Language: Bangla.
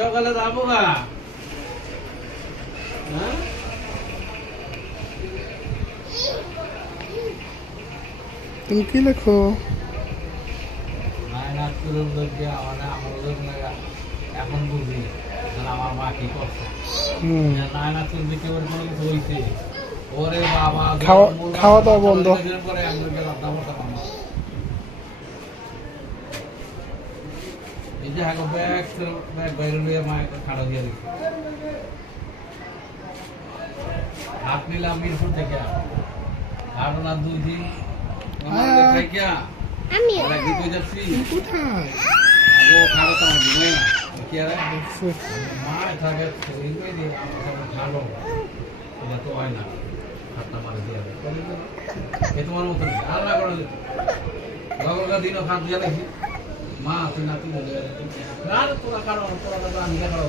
সকালে যাবো গা। হ্যাঁ তুমি কি লেখো? এখন বুঝি আমার মা কি করছে। নায়না তুল দিকে ওর কোনো কিছু হয়েছে। ওরে বাবা খাওয়া দাওয়া বন্ধ। পরে আমরা গেলাম এই যে হ্যাঁ ব্যাগ বাইরে নিয়ে মা একটা খাড়া দিয়ে দিচ্ছে। হাত নিলাম মিরপুর থেকে ঘটনা 2 দিন যাচ্ছি খাবো তোমার ঘুমাই না কি আর মা থাকে ভালো তো হয় না হাতটা মারে দিয়ে এ তোমার মতো নেই আর না করা যেত গগলকার দিনও হাত দিয়ে লাগছি মা তুই না তুই না তোরা কারো তোরা আমি দেখার